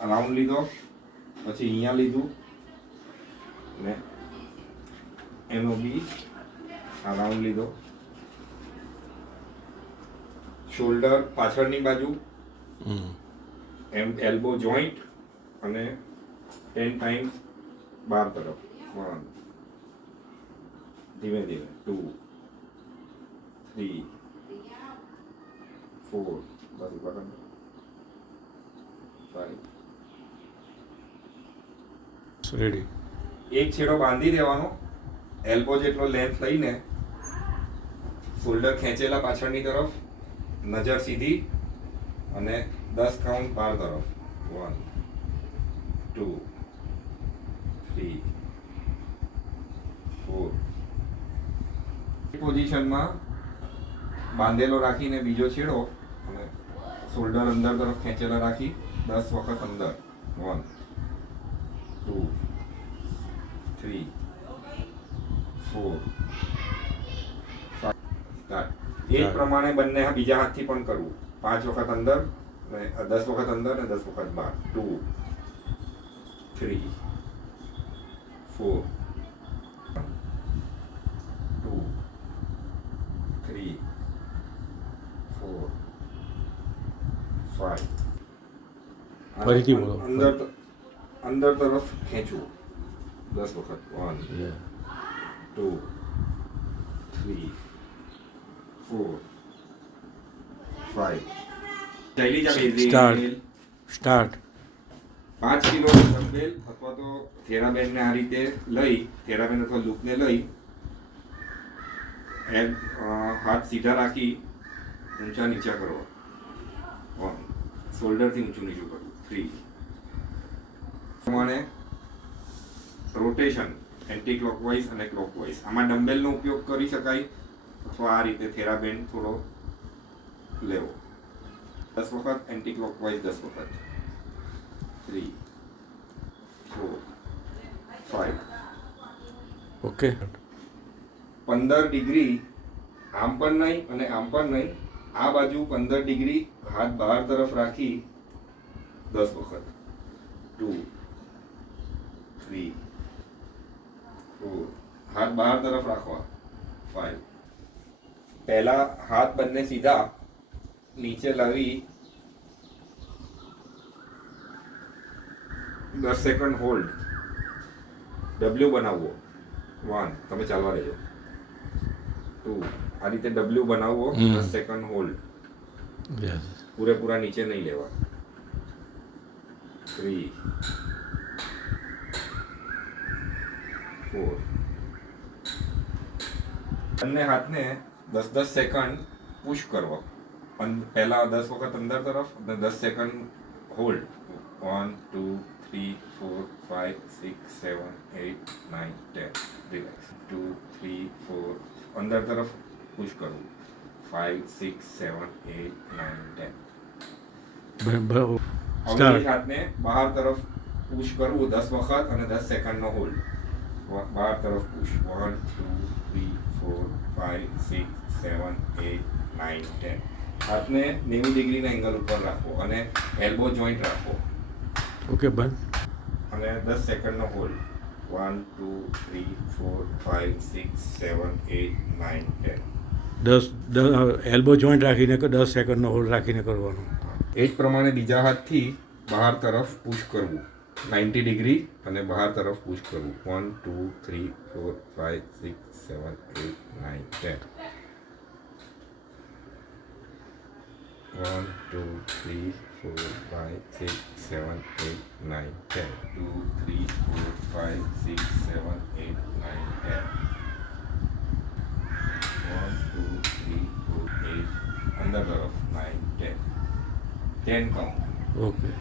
Round લીધો, પછી અહીંયા લીધું ને એનો બી આ રાઉન્ડ લીધો. શોલ્ડર પાછળની બાજુ, એલ્બો જોઈન્ટ અને 10 ટાઈમ્સ બાર તરફ. 1 ધીમે ધીમે 2 3 4 બસ બટન 5 રેડી. એક છેડો બાંધી દેવાનો, એલ્બો જેટલો લેન્થ લઈને શોલ્ડર ખેંચેલા પાછળની તરફ, નજર સીધી અને 10 કાઉન્ટ બાર તરફ. 1 2 3 4 પોઝિશનમાં બાંધેલો રાખીને બીજો છેડો અને શોલ્ડર અંદર તરફ ખેંચેલા રાખી 10 વખત અંદર. 1 2 3 4 5. એ જ પ્રમાણે બંને બીજા હાથથી પણ કરવું. 5 વખત અંદર ને 10 વખત અંદર ને 10 વખત બહાર. 2 3 4 2 3 4 5. ફરીથી બોલો. અંદર તરફ ખેંચવું 10 વખત. 1 2 3 4 5. સ્ટાર્ટ. 5 કિલો ડમ્બેલ અથવા તો થેરાબેન્ડને આ રીતે લઈ, થેરાબેન્ડ અથવા લૂપને લઈ હાથ સીધા રાખી ઊંચા નીચા કરવા. 1 શોલ્ડરથી ઊંચું નીચું કરવું. 3 પ્રમાણે રોટેશન એન્ટી ક્લોકવાઇઝ અને ક્લોકવાઇઝ. આમાં ડમ્બેલનો ઉપયોગ કરી શકાય અથવા આ રીતે થેરાબેન્ડ થોડો લેવો. 10 વખત એન્ટી ક્લોકવાઇઝ 10 વખત. 3 4 5. ઓકે. 15 ડિગ્રી આમ પણ નહીં અને આમ પણ નહીં, આ બાજુ 15 ડિગ્રી હાથ બહાર તરફ રાખી 10 વખત. 2 3 4 હાથ બહાર તરફ રાખવા. 5. પહેલા હાથ બંને સીધા નીચે લાવી 10 સેકન્ડ હોલ્ડ. ડબલ્યુ બનાવવો. 1 તમે ચાલવા રહેજો. 2 આ રીતે ડબલ્યુ બનાવવો. 10 સેકન્ડ હોલ્ડ. પૂરેપૂરા નીચે નહીં લેવા. 3 4. બંને હાથને 10 સેકન્ડ પુશ કરવો. પહેલા 10 વખત અંદર તરફ અને 10 સેકન્ડ હોલ્ડ. 1 2 3 4 5 6 7 8 9 10. રિલેક્સ. 2 3 4 અંદર તરફ પુશ કરવું. 5 6 7 8 9 10. હવે હાથને બહાર તરફ પુશ કરવું 10 વખત અને 10 સેકન્ડનો હોલ્ડ. બહાર તરફ પુશ. 1 2 3 4 5 6 7 8 9 10. હાથને 90 ડિગ્રીના એંગલ ઉપર રાખવો અને એલ્બો જોઈન્ટ રાખવો. ઓકે બંધ. અને 10 સેકન્ડનો હોલ્ડ. 1 2 3 4 5 6 7 8 9 10. એલ્બો જોઈન્ટ રાખીને 10 સેકન્ડનો હોલ્ડ રાખીને કરવાનો. એ જ પ્રમાણે બીજા હાથથી બહાર તરફ પુશ કરવું 90 ડિગ્રી અને બહાર તરફ પુશ કરવું. 1 2 3 4 5 6 7 8 9 10. 1 2 3 4 5 6 7 8 9 10. 2 3 4 5 6 7 8 9 10. 1 2 3 4 8 અંદર તરફ 9 10. 10 કાઉન્ટ. ઓકે.